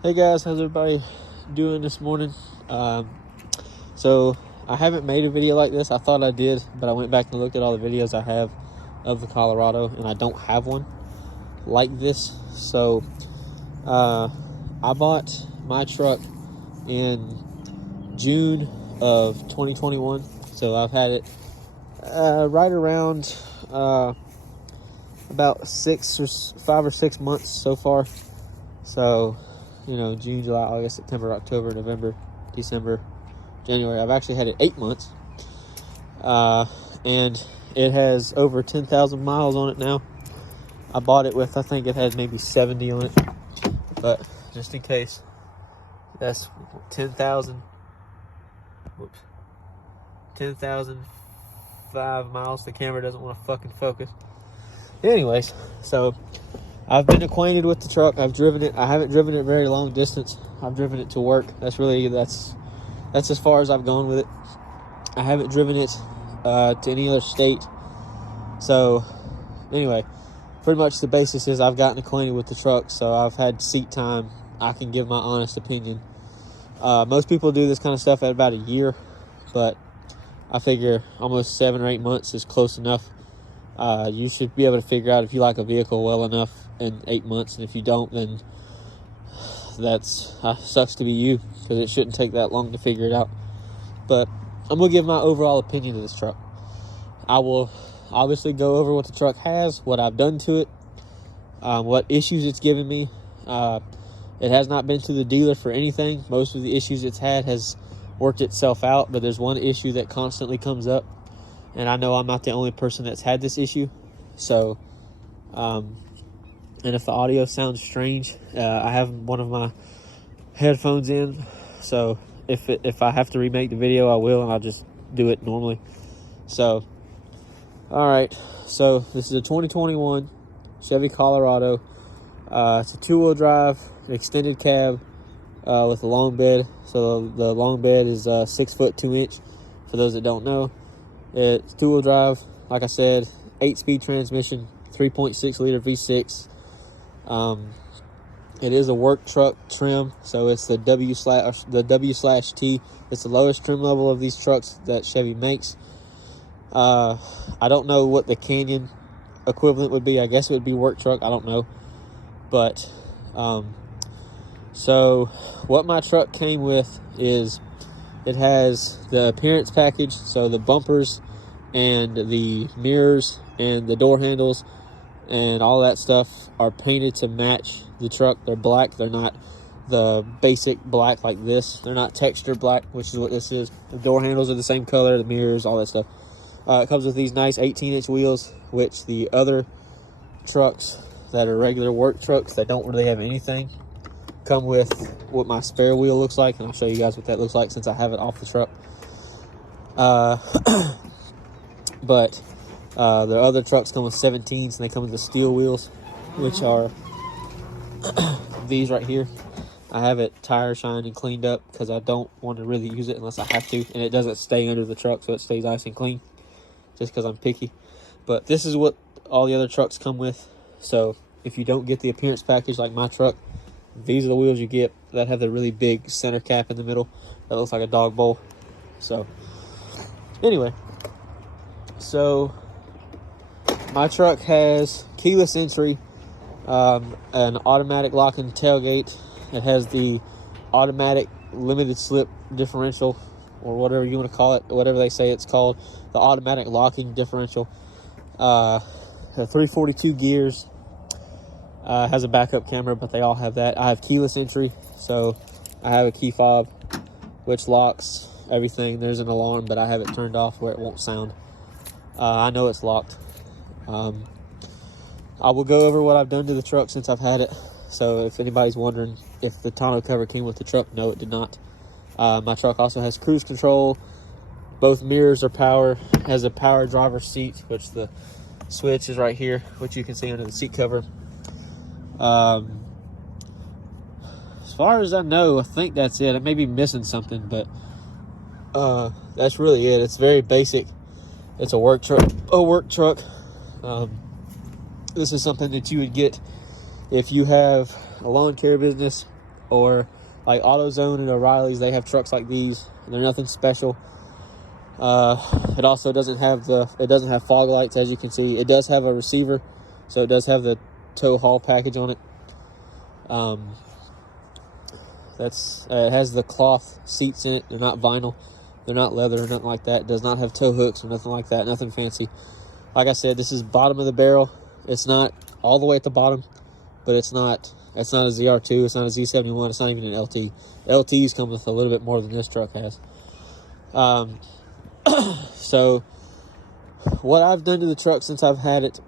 Hey guys, how's everybody doing this morning? So I haven't made a video like this. I thought I did, but I went back and looked at all the videos I have of the Colorado, and I don't have one like this. So I bought my truck in June of 2021. So I've had it right around about 5 or 6 months so far. So June, July, August, September, October, November, December, January. I've actually had it 8 months. And it has over 10,000 miles on it now. I bought it with, I think it had maybe 70 on it. But just in case, that's 10,000. 10,005 miles. The camera doesn't want to fucking focus. Anyways, so I've been acquainted with the truck. I've driven it. I haven't driven it very long distance. I've driven it to work. That's as far as I've gone with it. I haven't driven it to any other state. So anyway, pretty much the basis is I've gotten acquainted with the truck, so I've had seat time. I can give my honest opinion. Most people do this kind of stuff at about a year, but I figure almost 7 or 8 months is close enough. You should be able to figure out if you like a vehicle well enough in 8 months, and if you don't, then that's sucks to be you, because it shouldn't take that long to figure it out. But I'm gonna give my overall opinion of this truck. I will obviously go over what the truck has, what I've done to it, what issues it's given me. It has not been to the dealer for anything. Most of the issues it's had has worked itself out, but there's one issue that constantly comes up, and I know I'm not the only person that's had this issue. So and if the audio sounds strange, I have one of my headphones in, so if I have to remake the video, I will, and I'll just do it normally. So alright, so this is a 2021 Chevy Colorado. It's a 2-wheel drive, an extended cab with a long bed. So the long bed is 6 foot 2 inch. For those that don't know, it's 2-wheel drive. Like I said, 8-speed transmission, 3.6 liter V6. It is a work truck trim, so it's the W/T. It's the lowest trim level of these trucks that Chevy makes. I don't know what the Canyon equivalent would be. I guess it would be work truck. I don't know. But so what my truck came with is it has the appearance package. So the bumpers and the mirrors and the door handles and all that stuff are painted to match the truck. They're black. They're not the basic black like this. They're not texture black, which is what this is. The door handles are the same color, the mirrors, all that stuff. It comes with these nice 18-inch wheels, which the other trucks that are regular work trucks that don't really have anything come with what my spare wheel looks like, and I'll show you guys what that looks like since I have it off the truck. But the other trucks come with 17s, and they come with the steel wheels, which are these right here. I have it tire shined and cleaned up because I don't want to really use it unless I have to, and it doesn't stay under the truck, so it stays nice and clean, just because I'm picky. But this is what all the other trucks come with. So if you don't get the appearance package like my truck, these are the wheels you get that have the really big center cap in the middle that looks like a dog bowl. So anyway, so my truck has keyless entry, an automatic locking tailgate. It has the automatic limited slip differential, or whatever you want to call it, whatever they say it's called, the automatic locking differential. 342 gears. Has a backup camera, but they all have that. I have keyless entry, so I have a key fob which locks everything. There's an alarm, but I have it turned off where it won't sound. I know it's locked. I will go over what I've done to the truck since I've had it. So if anybody's wondering if the tonneau cover came with the truck, no, it did not. My truck also has cruise control. Both mirrors are power. It has a power driver's seat, which the switch is right here, which you can see under the seat cover. As far as I know, I think that's it. I may be missing something, but that's really it. It's very basic. It's a work truck. This is something that you would get if you have a lawn care business or like AutoZone and O'Reilly's, they have trucks like these. They're nothing special. It also doesn't have fog lights, as you can see. It does have a receiver, so it does have the tow haul package on it. It has the cloth seats in it. They're not vinyl. They're not leather or nothing like that. It does not have tow hooks or nothing like that. Nothing fancy. Like I said, this is bottom of the barrel. It's not all the way at the bottom, but it's not a ZR2. It's not a Z71. It's not even an LT. LTs come with a little bit more than this truck has. So what I've done to the truck since I've had it,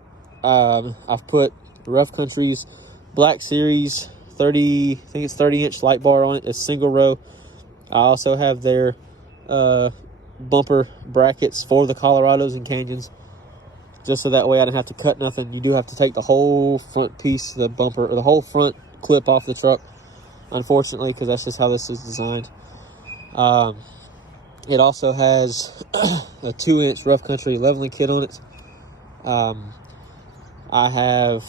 I've put Rough Country's Black Series 30, I think it's 30-inch light bar on it. It's single row. I also have their bumper brackets for the Colorados and Canyons, just so that way I don't have to cut nothing. You do have to take the whole front piece, the bumper, or the whole front clip off the truck, unfortunately, because that's just how this is designed. It also has a 2-inch Rough Country leveling kit on it. I have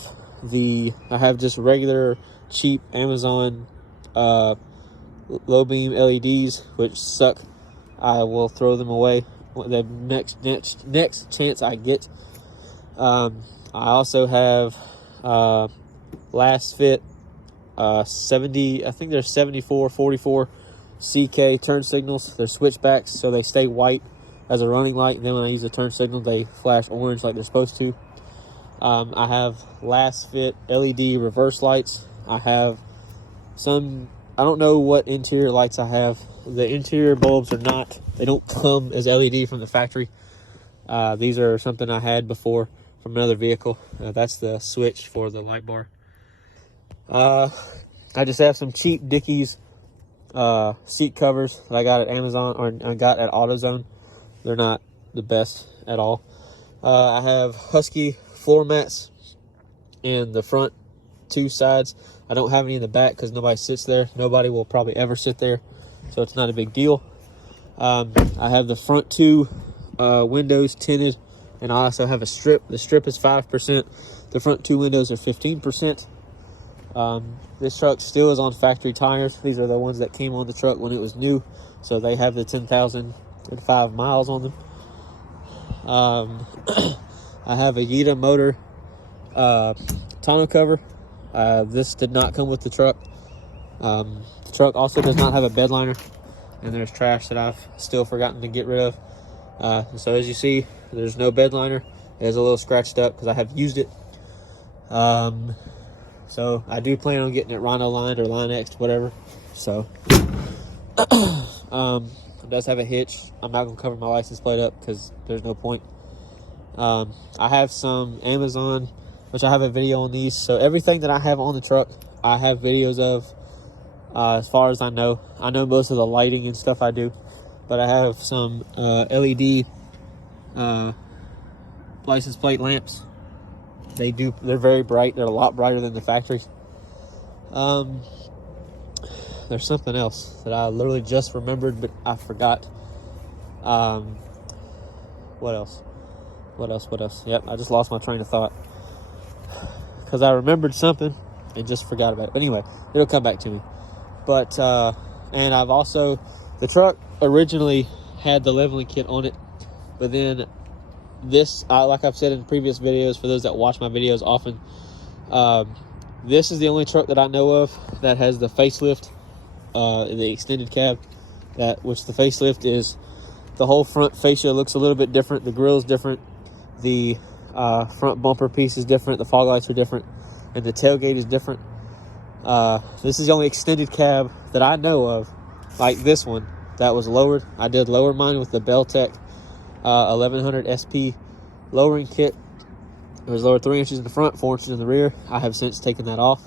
just regular cheap Amazon low beam LEDs, which suck. I will throw them away the next chance I get. I also have last fit 70, I think they're 7444 CK turn signals. They're switchbacks, so they stay white as a running light, and then when I use the turn signal, they flash orange like they're supposed to. I have last fit LED reverse lights. I have some, I don't know what interior lights I have. The interior bulbs they don't come as LED from the factory. These are something I had before from another vehicle. That's the switch for the light bar. I just have some cheap Dickies seat covers that I got at Amazon, or I got at AutoZone. They're not the best at all. I have Husky floor mats in the front two sides. I don't have any in the back because nobody sits there. Nobody will probably ever sit there, so it's not a big deal. I have the front two windows tinted, and I also have a strip. The strip is 5%. The front two windows are 15%. This truck still is on factory tires. These are the ones that came on the truck when it was new, so they have the 10,005 miles on them. I have a Yeta motor tonneau cover. This did not come with the truck. The truck also does not have a bed liner, and there's trash that I've still forgotten to get rid of. So as you see, there's no bed liner. It is a little scratched up because I have used it. So I do plan on getting it Rhino lined or Line X, whatever. So it does have a hitch. I'm not gonna cover my license plate up because there's no point. I have some Amazon, which I have a video on these. So everything that I have on the truck, I have videos of. As far as I know most of the lighting and stuff I do, but I have some LED license plate lamps. They're very bright. They're a lot brighter than the factory. There's something else that I literally just remembered, but I forgot. What else? Yep, I just lost my train of thought because I remembered something and just forgot about it. But anyway, it'll come back to me. But and I've also, the truck originally had the leveling kit on it, but then this, like I've said in previous videos, for those that watch my videos often, this is the only truck that I know of that has the facelift, the extended cab, which the facelift is the whole front fascia looks a little bit different. The grill's different. The front bumper piece is different. The fog lights are different, and the tailgate is different. This is the only extended cab that I know of, like this one, that was lowered. I did lower mine with the Beltec 1100 SP lowering kit. It was lowered 3 inches in the front, 4 inches in the rear. I have since taken that off.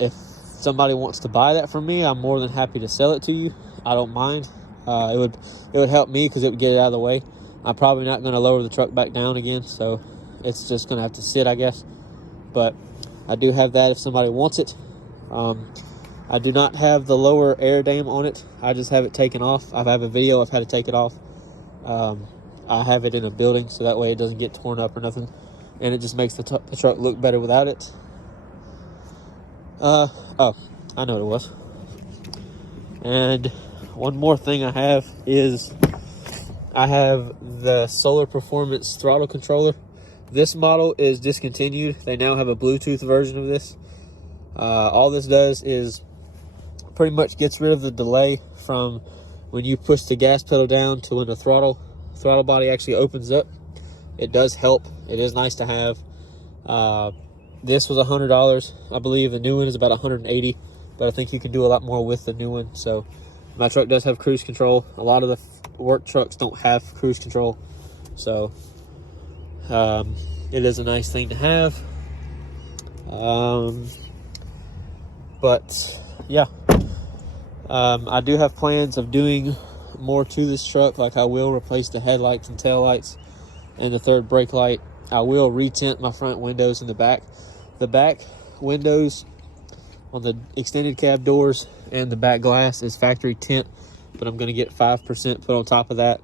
If somebody wants to buy that from me, I'm more than happy to sell it to you. I don't mind. It would help me because it would get it out of the way. I'm probably not going to lower the truck back down again, so it's just going to have to sit, I guess. But I do have that if somebody wants it. I do not have the lower air dam on it. I just have it taken off. I have a video of how to take it off. I have it in a building so that way it doesn't get torn up or nothing, and it just makes the truck look better without it. I I know what it was. And one more thing I have is I have the Solar Performance throttle controller. This model is discontinued. They now have a Bluetooth version of this. All this does is pretty much gets rid of the delay from when you push the gas pedal down to when the throttle body actually opens up. It does help. It is nice to have. This was $100, I believe. The new one is about $180, but I think you can do a lot more with the new one. So my truck does have cruise control. A lot of the work trucks don't have cruise control, so it is a nice thing to have. But yeah, I do have plans of doing more to this truck. Like, I will replace the headlights and taillights and the third brake light. I will retint my front windows in the back. The back windows on the extended cab doors and the back glass is factory tint, but I'm going to get 5% put on top of that,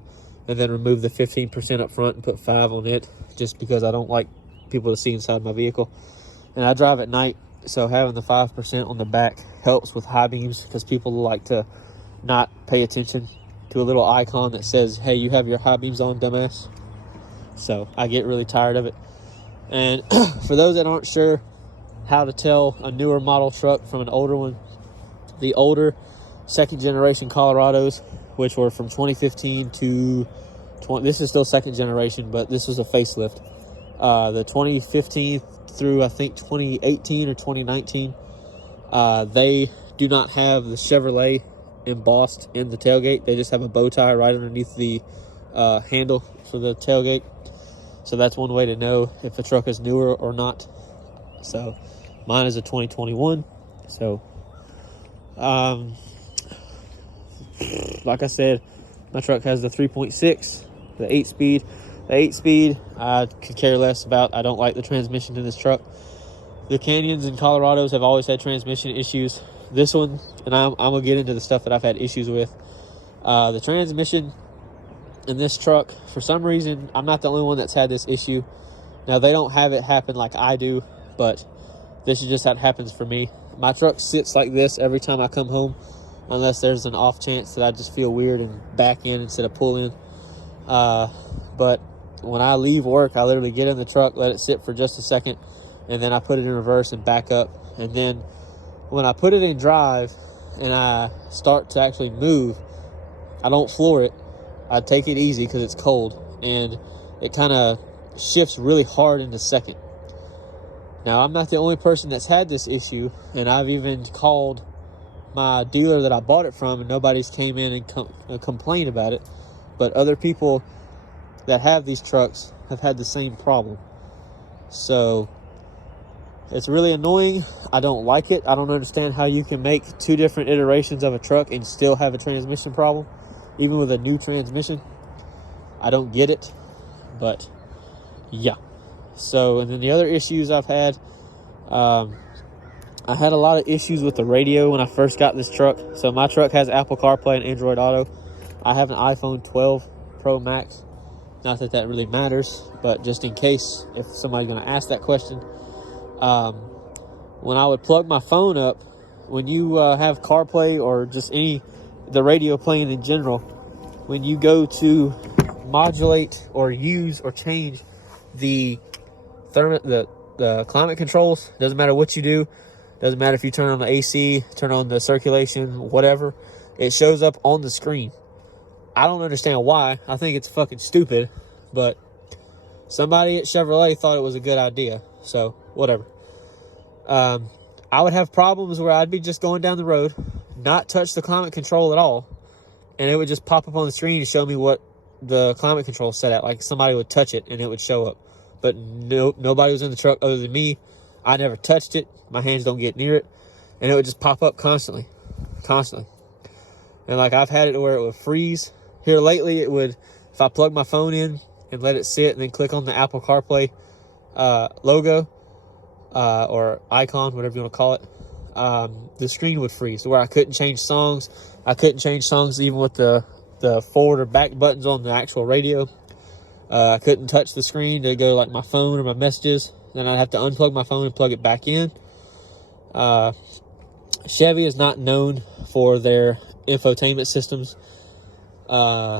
and then remove the 15% up front and put 5 on it, just because I don't like people to see inside my vehicle. And I drive at night, so having the 5% on the back helps with high beams, because people like to not pay attention to a little icon that says, hey, you have your high beams on, dumbass. So I get really tired of it. And for those that aren't sure how to tell a newer model truck from an older one, the older second generation Colorados, which were from 2015 to this is still second generation, but this was a facelift. The 2015 through, I think, 2018 or 2019, they do not have the Chevrolet embossed in the tailgate. They just have a bow tie right underneath the handle for the tailgate. So that's one way to know if a truck is newer or not. So mine is a 2021. So like I said, my truck has the 3.6, the 8-speed. The 8-speed, I could care less about. I don't like the transmission in this truck. The Canyons and Colorados have always had transmission issues. This one, and I'm going to get into the stuff that I've had issues with. The transmission in this truck, for some reason, I'm not the only one that's had this issue. Now, they don't have it happen like I do, but this is just how it happens for me. My truck sits like this every time I come home, unless there's an off chance that I just feel weird and back in instead of pull in. But when I leave work, I literally get in the truck, let it sit for just a second, and then I put it in reverse and back up. And then when I put it in drive and I start to actually move, I don't floor it. I take it easy because it's cold, and it kind of shifts really hard in the second. Now, I'm not the only person that's had this issue, and I've even called my dealer that I bought it from, and nobody's came in and complained about it. But other people that have these trucks have had the same problem. So it's really annoying. I don't like it. I don't understand how you can make 2 different iterations of a truck and still have a transmission problem, even with a new transmission. I don't get it, but yeah. So, and then the other issues I've had, I had a lot of issues with the radio when I first got this truck. So my truck has Apple CarPlay and Android Auto. I have an iPhone 12 Pro Max. Not that that really matters, but just in case, if somebody's going to ask that question. When I would plug my phone up, when you have CarPlay or just the radio playing in general, when you go to modulate or use or change the climate controls, doesn't matter what you do, doesn't matter if you turn on the AC, turn on the circulation, whatever, it shows up on the screen. I don't understand why. I think it's fucking stupid, but somebody at Chevrolet thought it was a good idea, so whatever. I would have problems where I'd be just going down the road, not touch the climate control at all, and it would just pop up on the screen to show me what the climate control is set at. Like, somebody would touch it and it would show up, but nobody was in the truck other than me. I never touched it. My hands don't get near it, and it would just pop up constantly. And like, I've had it where it would freeze. Here lately, it would, if I plug my phone in and let it sit and then click on the Apple CarPlay logo or icon, whatever you want to call it, the screen would freeze where I couldn't change songs. I couldn't change songs even with the forward or back buttons on the actual radio. I couldn't touch the screen to go like my phone or my messages. Then I'd have to unplug my phone and plug it back in. Chevy is not known for their infotainment systems.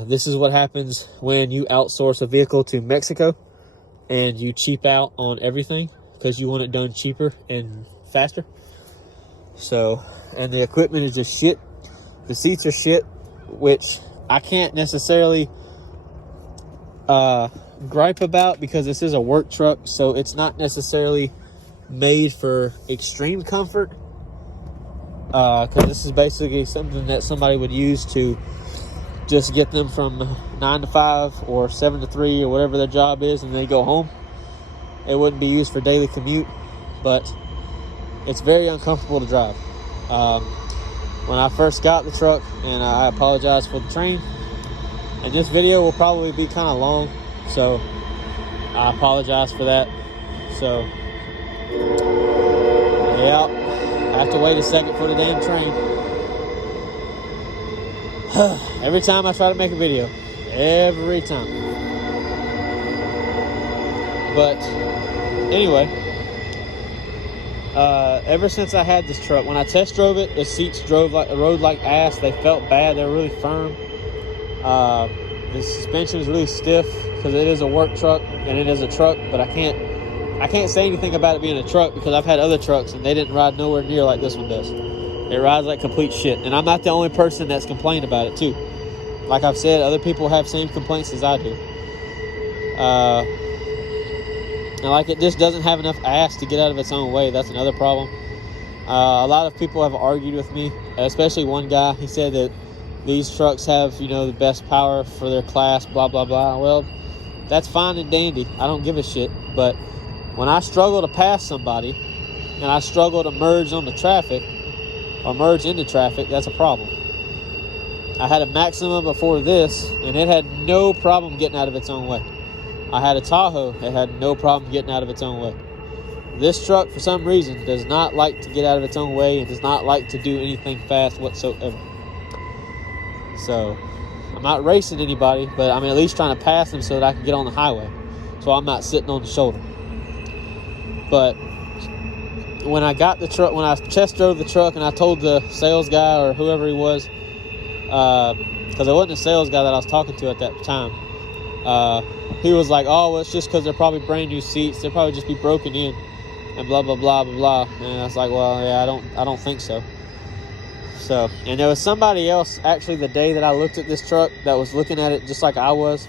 This is what happens when you outsource a vehicle to Mexico and you cheap out on everything because you want it done cheaper and faster. So, and the equipment is just shit. The seats are shit, which I can't necessarily gripe about because this is a work truck, so it's not necessarily made for extreme comfort. Because this is basically something that somebody would use to just get them from 9 to 5 or 7 to 3 or whatever their job is, and they go home. It wouldn't be used for daily commute, but it's very uncomfortable to drive. When I first got the truck, and I apologize for the train, and this video will probably be kind of long, so I apologize for that. So, yeah. I have to wait a second for the damn train. Every time I try to make a video. Every time. But anyway, ever since I had this truck, when I test drove it, the seats rode like ass. They felt bad. They were really firm. The suspension is really stiff because it is a work truck and it is a truck, but I can't say anything about it being a truck because I've had other trucks and they didn't ride nowhere near like this one does. It rides like complete shit. And I'm not the only person that's complained about it too. Like I've said, other people have same complaints as I do. And like it just doesn't have enough ass to get out of its own way. That's another problem. A lot of people have argued with me, especially one guy. He said that these trucks have, the best power for their class, blah, blah, blah. Well, that's fine and dandy. I don't give a shit. But when I struggle to pass somebody and I struggle to merge on the traffic or merge into traffic, that's a problem. I had a Maxima before this and it had no problem getting out of its own way. I had a Tahoe that had no problem getting out of its own way. This truck, for some reason, does not like to get out of its own way and does not like to do anything fast whatsoever. So, I'm not racing anybody, but I'm at least trying to pass them so that I can get on the highway. So I'm not sitting on the shoulder. But when I got the truck, when I test drove the truck and I told the sales guy or whoever he was, because it wasn't a sales guy that I was talking to at that time, he was like, oh, well, it's just because they're probably brand new seats. They'll probably just be broken in and blah, blah, blah, blah, blah. And I was like, well, yeah, I don't think so. So, and there was somebody else actually the day that I looked at this truck that was looking at it just like I was.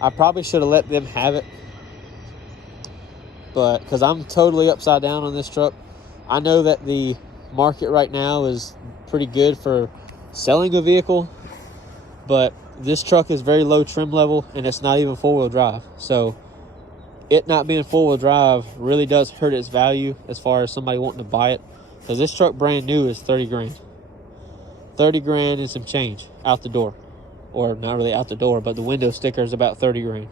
I probably should have let them have it. But, because I'm totally upside down on this truck. I know that the market right now is pretty good for selling a vehicle. But this truck is very low trim level and it's not even four-wheel drive. So, it not being four-wheel drive really does hurt its value as far as somebody wanting to buy it. Because this truck brand new is 30 grand. 30 grand and some change out the door. Or not really out the door, but the window sticker is about 30 grand.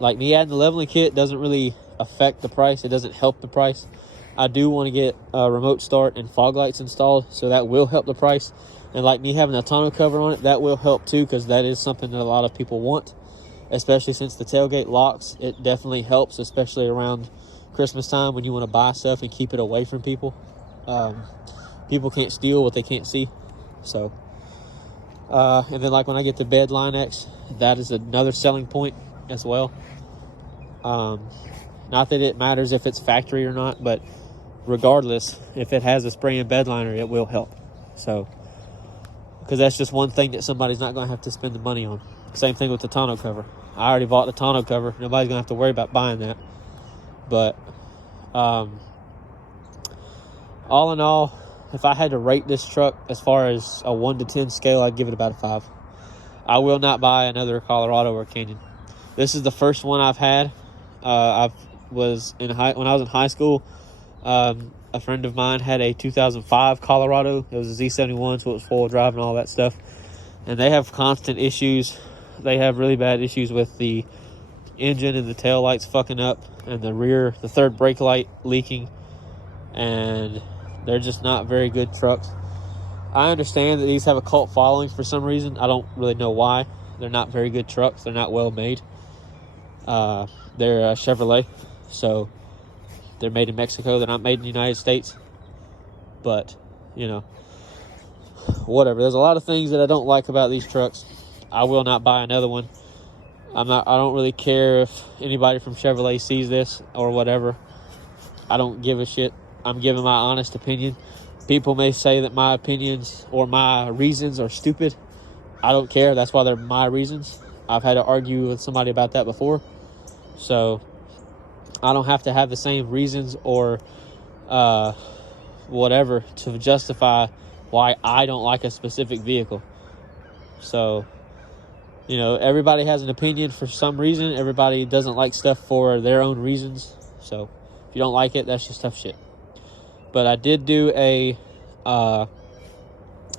Like me adding the leveling kit doesn't really affect the price. It doesn't help the price. I do want to get a remote start and fog lights installed, so that will help the price. And like me having a tonneau cover on it, that will help too, because that is something that a lot of people want. Especially since the tailgate locks, it definitely helps, especially around Christmas time when you want to buy stuff and keep it away from people. People can't steal what they can't see. So, and then like when I get the bed Line X, that is another selling point as well. Not that it matters if it's factory or not, but regardless, if it has a spray-in bed liner, it will help. So, because that's just one thing that somebody's not going to have to spend the money on. Same thing with the tonneau cover. I already bought the tonneau cover. Nobody's going to have to worry about buying that. But all in all, if I had to rate this truck as far as a 1 to 10 scale, I'd give it about a 5. I will not buy another Colorado or Canyon. This is the first one I've had. When I was in high school, a friend of mine had a 2005 Colorado. It was a Z71, so it was four-wheel drive and all that stuff. And they have constant issues. They have really bad issues with the engine and the tail lights fucking up, and the third brake light leaking, and they're just not very good trucks. I understand that these have a cult following for some reason. I don't really know why. They're not very good trucks. They're not well made. They're a Chevrolet, so They're made in Mexico. They're not made in the United States. But, you know, whatever. There's a lot of things that I don't like about these trucks. I will not buy another one. I don't really care if anybody from Chevrolet sees this or whatever. I don't give a shit. I'm giving my honest opinion. People may say that my opinions or my reasons are stupid. I don't care. That's why they're my reasons. I've had to argue with somebody about that before. So I don't have to have the same reasons or whatever to justify why I don't like a specific vehicle. So, you know, everybody has an opinion for some reason. Everybody doesn't like stuff for their own reasons. So if you don't like it, that's just tough shit. But I did do a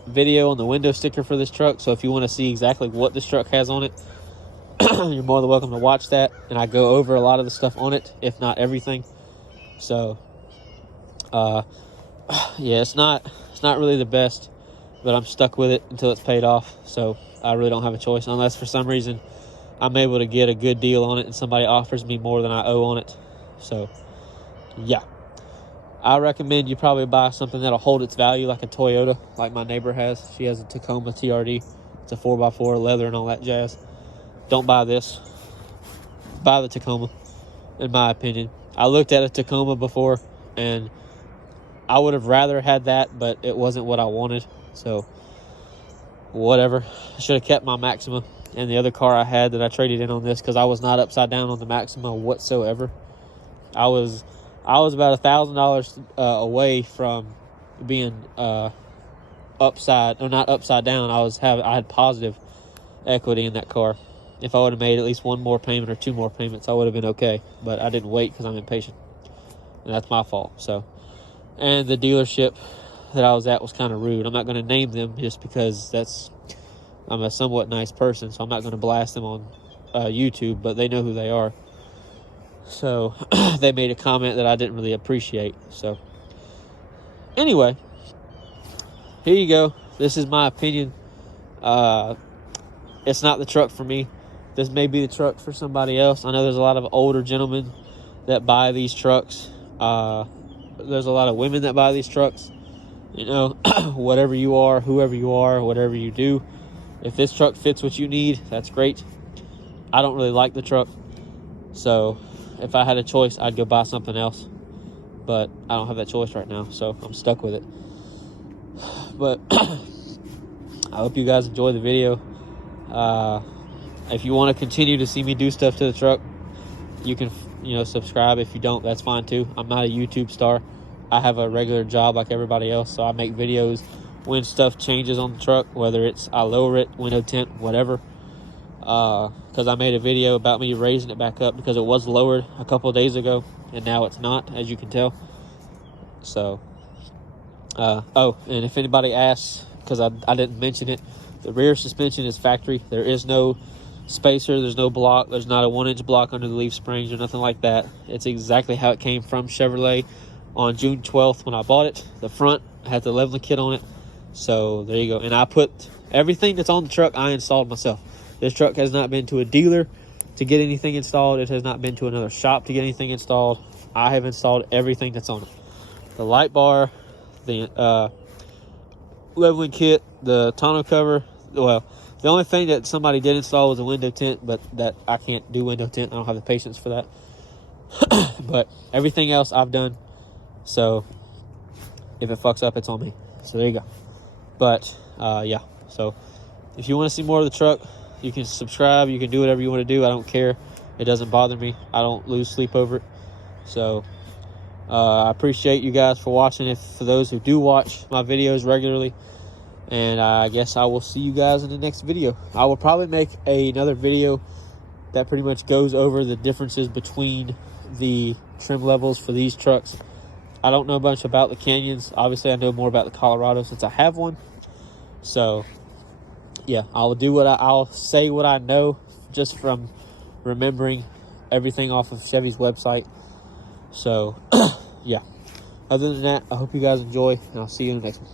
video on the window sticker for this truck. So if you want to see exactly what this truck has on it, you're more than welcome to watch that. And I go over a lot of the stuff on it, if not everything. So, yeah, it's not really the best, but I'm stuck with it until it's paid off. So I really don't have a choice unless for some reason I'm able to get a good deal on it and somebody offers me more than I owe on it. So, yeah. I recommend you probably buy something that'll hold its value, like a Toyota, like my neighbor has. She has a Tacoma TRD. It's a 4x4, leather and all that jazz. Don't buy this. Buy the Tacoma, in my opinion. I looked at a Tacoma before, and I would have rather had that, but it wasn't what I wanted. So, whatever. I should have kept my Maxima and the other car I had that I traded in on this, because I was not upside down on the Maxima whatsoever. I was about $1,000 away from being not upside down. I had positive equity in that car. If I would have made at least one more payment or two more payments, I would have been okay. But I didn't wait because I'm impatient, and that's my fault. So, and the dealership that I was at was kind of rude. I'm not going to name them just because I'm a somewhat nice person, so I'm not going to blast them on YouTube. But they know who they are. So they made a comment that I didn't really appreciate. So anyway, here you go. This is my opinion. It's not the truck for me. This may be the truck for somebody else. I know there's a lot of older gentlemen that buy these trucks. There's a lot of women that buy these trucks. You know, whatever you are, whoever you are, whatever you do, if this truck fits what you need, that's great. I don't really like the truck. So if I had a choice, I'd go buy something else. But I don't have that choice right now, so I'm stuck with it. But I hope you guys enjoy the video. If you want to continue to see me do stuff to the truck, you can, subscribe. If you don't, that's fine too. I'm not a YouTube star. I have a regular job like everybody else, so I make videos when stuff changes on the truck, whether it's I lower it, window tint, whatever. Because I made a video about me raising it back up because it was lowered a couple of days ago, and now it's not, as you can tell. So, and if anybody asks, because I didn't mention it, the rear suspension is factory. There is no spacer, there's no block, there's not a 1-inch block under the leaf springs or nothing like that. It's exactly how it came from Chevrolet on June 12th when I bought it. The front had the leveling kit on it. So there you go. And I put everything that's on the truck, I installed myself. This truck has not been to a dealer to get anything installed. It has not been to another shop to get anything installed. I have installed everything that's on it. The light bar, the leveling kit, the tonneau cover. Well, the only thing that somebody did install was a window tint, but that I can't do window tint. I don't have the patience for that. But everything else I've done. So if it fucks up, it's on me. So there you go. But yeah. So if you want to see more of the truck, you can subscribe. You can do whatever you want to do. I don't care. It doesn't bother me. I don't lose sleep over it. So I appreciate you guys for watching. For those who do watch my videos regularly. And I guess I will see you guys in the next video. I will probably make another video that pretty much goes over the differences between the trim levels for these trucks. I don't know much about the Canyons. Obviously, I know more about the Colorado since I have one. So, yeah, I'll say what I know just from remembering everything off of Chevy's website. So, yeah. Other than that, I hope you guys enjoy, and I'll see you in the next one.